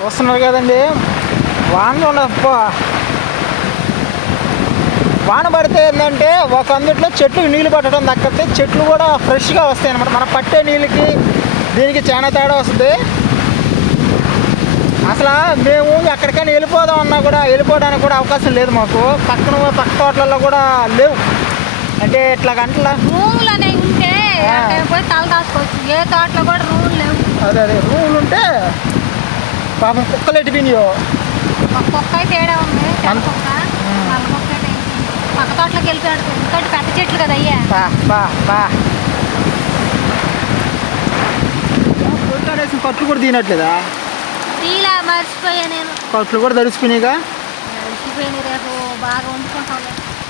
చూస్తున్నారు కదండి, వాన ఉండప్ప. వాన పడితే ఏంటంటే ఒక అందుట్లో చెట్లకు నీళ్ళు పట్టడం దక్కితే చెట్లు కూడా ఫ్రెష్గా వస్తాయి అన్నమాట. మనం పట్టే నీళ్ళకి దీనికి చాలా తేడా వస్తుంది. అసలు మేము ఎక్కడికైనా వెళ్ళిపోదాం అన్నా కూడా వెళ్ళిపోవడానికి కూడా అవకాశం లేదు మాకు. పక్క తోటలలో కూడా లేవు. అంటే ఇట్లా గంటల రూములు అనేవి ఉంటే పోయి తల దాచుకోవచ్చు. ఏ తోటలో కూడా రూములు లేవు. అదే రూములు ఉంటే పాపం కుక్కలు ఎట్టిపోయినాయో. ఒక కుక్క అయితే తేడా ఉంది. కుక్క వాళ్ళ కుక్క పక్క తోటలోకి వెళ్ళిపోయాడు. ఎందుకంటే పెద్ద చెట్లు కదా అయ్యా. కట్లు కూడా తీనట్లేదా? తీలా మర్చిపోయా నేను. కట్లు కూడా తడిసిపోయినాయిగా. మర్చిపోయినాయి. రేపు బాగా వండుకుంటాం.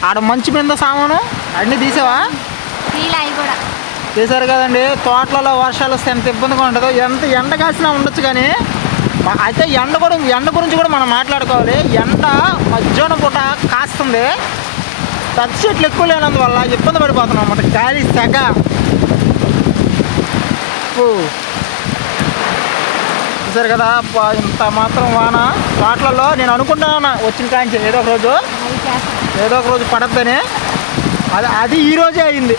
ఆడ మంచి మీద సామాను అన్నీ తీసావా? తీలా అవి కూడా తీసారు కదండి. తోటలలో వర్షాలు వస్తే ఎంత ఇబ్బందిగా ఉంటుందో. ఎంత ఎండ కాసినా ఉండొచ్చు కానీ అయితే ఎండ గురించి కూడా మనం మాట్లాడుకోవాలి. ఎండ మధ్యాహ్నం పూట కాస్తుంది. పెద్ద చెట్లు ఎక్కువ లేనందువల్ల ఇబ్బంది పడిపోతున్నాం అన్నమాట. గాలి సెగ. చూసారు కదా ఇంత మాత్రం వాన తోటలలో. నేను అనుకుంటున్నాను వచ్చిన కాంచి ఏదో ఒక రోజు పడద్దని. అది ఈరోజే అయింది.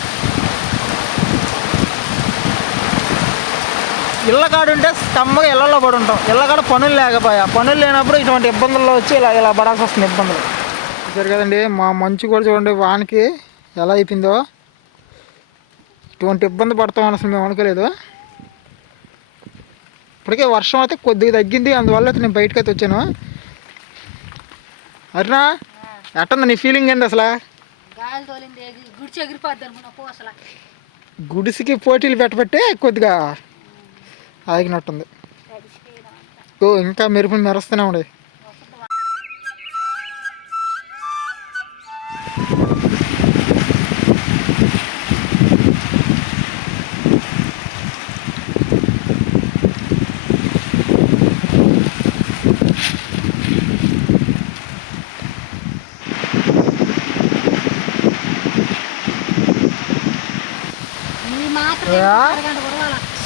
ఇళ్ళకాడు ఉంటే కమ్మగా ఇళ్లలో పడి ఉంటాం. ఇళ్ళకాడ పనులు లేకపోయా. పనులు లేనప్పుడు ఇటువంటి ఇబ్బందుల్లో వచ్చి ఇలా పడాల్సి వస్తుంది ఇబ్బందులు. చూసారు కదండి, మా మంచు కూడా చూడండి వానకి ఎలా అయిపోయిందో. ఇటువంటి ఇబ్బంది పడతామని అసలు మేము అనుకోలేదు. ఇప్పటికే వర్షం అయితే కొద్దిగా తగ్గింది. అందువల్ల అయితే నేను బయటకు అయితే వచ్చాను. అరుణా, ఎట్టుంది నీ ఫీలింగ్ ఏంది అసలు? గుడిసికి పోటీలు పెట్టబట్టే కొద్దిగా ఆగినట్టుంది. ఇంకా మెరుపులు మెరుస్తూనే ఉండే.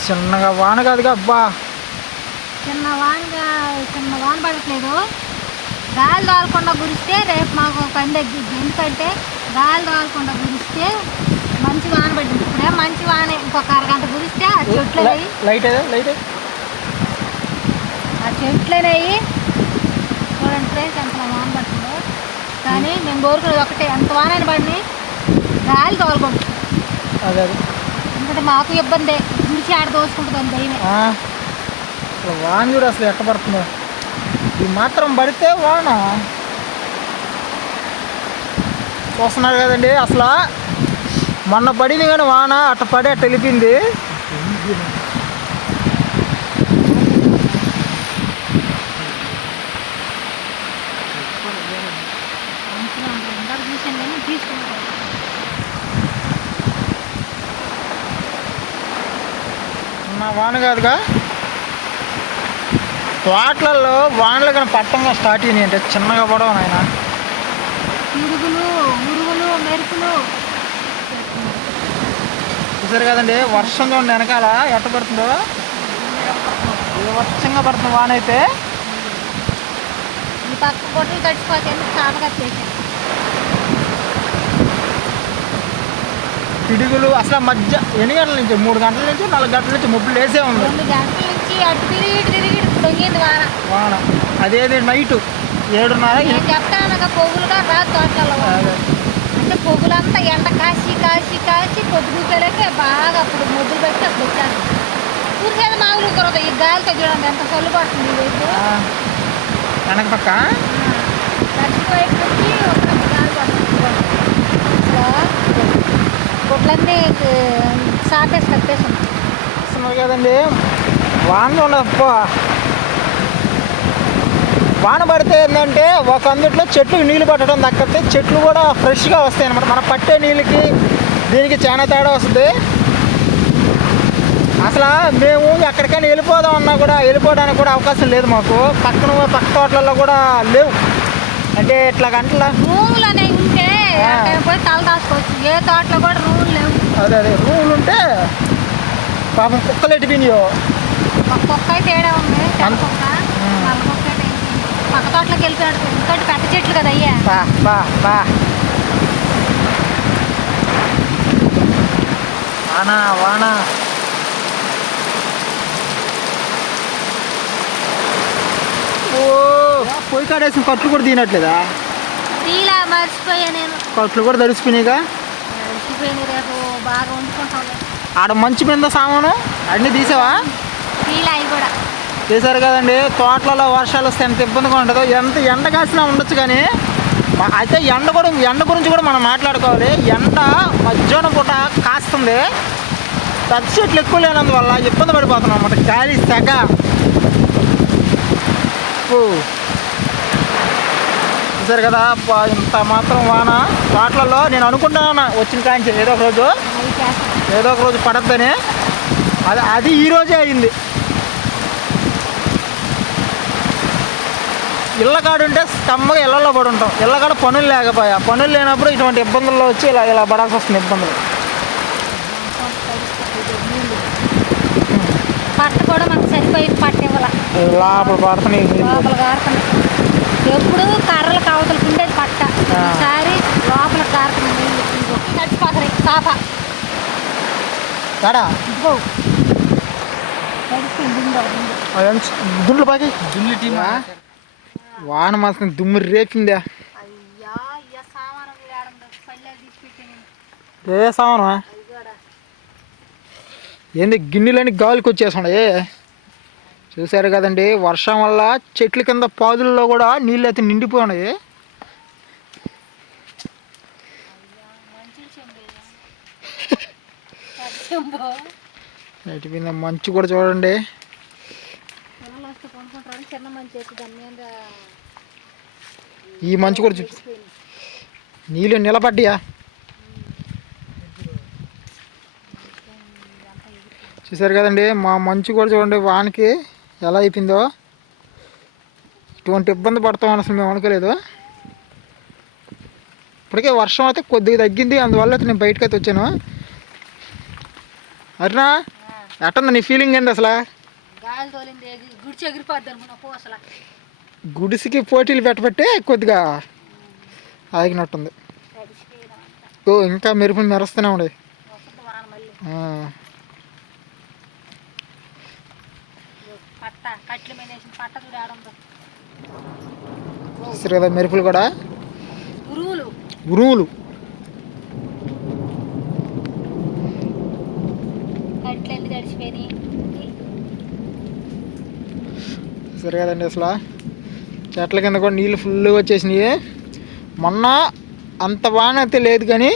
చిన్నగా వాన కాదుగా అబ్బా. చిన్న వాన పడట్లేదు. గాలి తోలకుండా కురిస్తే రేపు మాకు పని తగ్గిద్ది. ఎందుకంటే గాలి తోలకుండా కురిస్తే మంచి వాన పడింది. ఇప్పుడే మంచి వాన ఇంకొక అరగంట కురిస్తే ఆ చెట్లనేవి చూడండి ఫ్రెండ్స్ ఎంత వాన పడుతుందో. కానీ మేము కోరుకునేది ఒకటే, ఎంత వానైనా పడిని గాలి తోలకూడదు. ఎందుకంటే మాకు ఇబ్బందే. గుడిచి ఆడ దోసుకుంటుంది భయమే. వాన చూడు అసలు ఎట్ట పడుతుందో. ఇది మాత్రం పడితే వాన. చూస్తున్నారు కదండి, అసలు మొన్న పడింది కానీ వాన అట్ట పడి అట్ట వెళ్ళిపోయింది. వాన కాదుగా. తోటలలో వానలు కానీ పట్టంగా స్టార్ట్ అయినాయి అంటే చిన్నగా పడవ నాయన. ఉరుగులు మెరుపులు చూసారు కదండి, వర్షం చూడండి వెనకాల ఎట్ట పడుతుందో. వర్షంగా పడుతుంది వాన అయితే. ఈ పక్క పొట్టలు తడిచిపోతే చాపగా చేసాను. పిడుగులు అసలు మధ్య ఎన్ని గంటల నుంచి 3 గంటల నుంచి 4 గంటల నుంచి ముబ్బులు వేసే ఉంది. 2 గంటల నుంచి అటు తిరిగి తొంగింది వాన. అదేది నైట్ 7:30. నేను చెప్తాను పొగులుగా రాదు తోటలలో. అంటే పొగులంతా ఎండ కాసి పొద్దుకెళ్ళకే బాగా అప్పుడు ముద్దులు పెట్టి అప్పుడు వచ్చాను. కూర్చేది మామూలు కురదు. ఈ గాలితో చూడండి ఎంత చల్లు పడుతుంది. వైపు వెనక పక్క దక్షిణ వైపు వచ్చి ఒక గాలి పడుతుంది. గుడ్లన్నీ సాపేసి కట్టేసి వస్తున్నారు కదండి. వాన ఉండప్ప. వాన పడితే ఏంటంటే ఒక అందుట్లో చెట్లకు నీళ్ళు పట్టడం దక్కితే చెట్లు కూడా ఫ్రెష్గా వస్తాయి అన్నమాట. మనం పట్టే నీళ్ళకి దీనికి చాలా తేడా వస్తుంది. అసలు మేము ఎక్కడికైనా వెళ్ళిపోదాం అన్నా కూడా వెళ్ళిపోవడానికి కూడా అవకాశం లేదు మాకు. పక్క తోటలలో కూడా లేవు. అంటే ఇట్లా గంటల రూములు అనేవి ఉంటే పోయి తల దాచుకోవచ్చు. ఏ తోటలో కూడా రూములు లేవు. అదే రూములు ఉంటే పాపం కుక్కలు ఎట్టిపోయినాయో. ఒక కుక్క అయితే తేడా ఉంది. కుక్క వాళ్ళ తోటలోకి వెళ్ళిపోయాడు. ఎందుకంటే పెద్ద చెట్లు కదా అయ్యా. బా బా బా వాన వాన ఓ పొయ్యి కాడేసిన కట్లు కూడా తీయనట్లేదా? తీలా మర్చిపోయా నేను. కట్లు కూడా తడిసిపోయినాయిగా. మర్చిపోయినాయి, రేపు బాగా వండుకుంటాం. ఆడ మంచి మీద సామాను అన్నీ తీసావా? తీలా అవి కూడా చేశారు కదండి. తోటలలో వర్షాలు వస్తే ఎంత ఇబ్బందిగా ఉంటుందో. ఎంత ఎండ కాసినా ఉండొచ్చు కానీ అయితే ఎండ గురించి కూడా మనం మాట్లాడుకోవాలి. ఎండ మధ్యాహ్నం పూట కాస్తుంది. పెద్ద చెట్లు ఎక్కువ లేనందువల్ల ఇబ్బంది పడిపోతున్నాం అన్నమాట. గాలి సెగ. చూసారు కదా ఇంత మాత్రం వాన తోటలలో. నేను అనుకుంటున్నా వచ్చిన కాంచి ఏదో ఒక రోజు పడద్దని. అది ఈ రోజే అయింది. ఇళ్ళకాడు ఉంటే కమ్మగా ఇళ్లలో పడి ఉంటాం. ఇళ్ళకాడ పనులు లేకపోయా. పనులు లేనప్పుడు ఇటువంటి ఇబ్బందుల్లో వచ్చి ఇలా పడాల్సి వస్తుంది. ఇబ్బందులు పట్ట కూడా మనకు సరిపోయింది. పట్ట ఇవ్వాల లోపల పడుతున్నాయి. లోపల కారుతున్నాయి. ఎప్పుడు కర్రలు కవతలకు ఉండేది పట్ట. ఈసారి లోపల కారుతున్నాయి నీళ్ళు. నడిచిపోతాయి సాప కాడా దుండ్లు బాకి దుమ్ములు టీమా. వాన మాసం దుమ్ము రేపిందా? ఏ సామాను ఏంది గిన్నెలని గాలికి వచ్చేస్తున్నాయి. చూసారు కదండి. వర్షం వల్ల చెట్ల కింద పాదుల్లో కూడా నీళ్ళు అయితే నిండిపోయినాయి. నైట్ మీద మంచు కూడా చూడండి. ఈ మంచు కూడా నీళ్ళు నిలబడ్డాయా? చూసారు కదండి. మా మంచు కూడా చూడండి వానకి ఎలా అయిపోయిందో. ఇటువంటి ఇబ్బంది పడతామని అసలు మేము అనుకోలేదు. ఇప్పటికే వర్షం అయితే కొద్దిగా తగ్గింది. అందువల్ల అయితే నేను బయటకు అయితే వచ్చాను. అరుణా ఎట్టుంది నీ ఫీలింగ్ ఏంది అసలు? గుడిసికి పోటీలు పెట్టబట్టే కొద్దిగా ఆగినట్టుంది. ఓ ఇంకా మెరుపులు మెరుస్తూనే ఉండే. చూస్తారు కదా మెరుపులు కూడా. ఉరువులు సరే కదండి. అసలు చెట్ల కింద కూడా నీళ్ళు ఫుల్గా వచ్చేసినాయి. మొన్న అంత వాన అయితే లేదు కానీ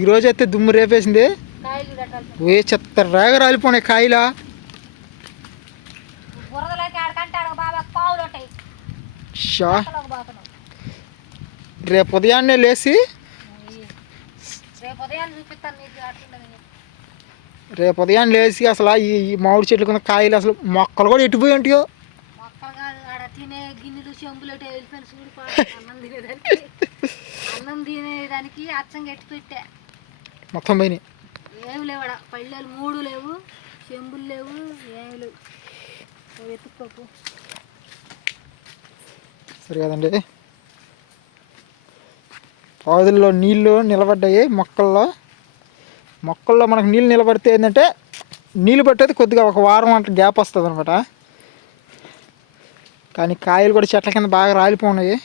ఈరోజు అయితే దుమ్ము రేపేసింది. ఏ చెత్త రాగా రాలిపోయినాయి కాయలా. రేపు ఉదయాన్నే లేచి అసలు ఈ మామిడి చెట్లు కింద కాయలు అసలు మొక్కలు కూడా ఎట్టిపోయి ఉంటాయో. మొత్తం పోయినాయి. ఏమి లేవు పళ్ళెలు 3 లేవు, చెంబులు లేవు, ఏమి లేవు. ఎత్తుకోకు సరే కదండి. పాదుల్లో నీళ్ళు నిలబడ్డాయి. మొక్కల్లో మనకు నీళ్ళు నిలబడితే ఏంటంటే నీళ్ళు పట్టేది కొద్దిగా ఒక వారం అంత గ్యాప్ వస్తుంది అనమాట. కానీ కాయలు కూడా చెట్ల కింద బాగా రాలిపోయినాయి.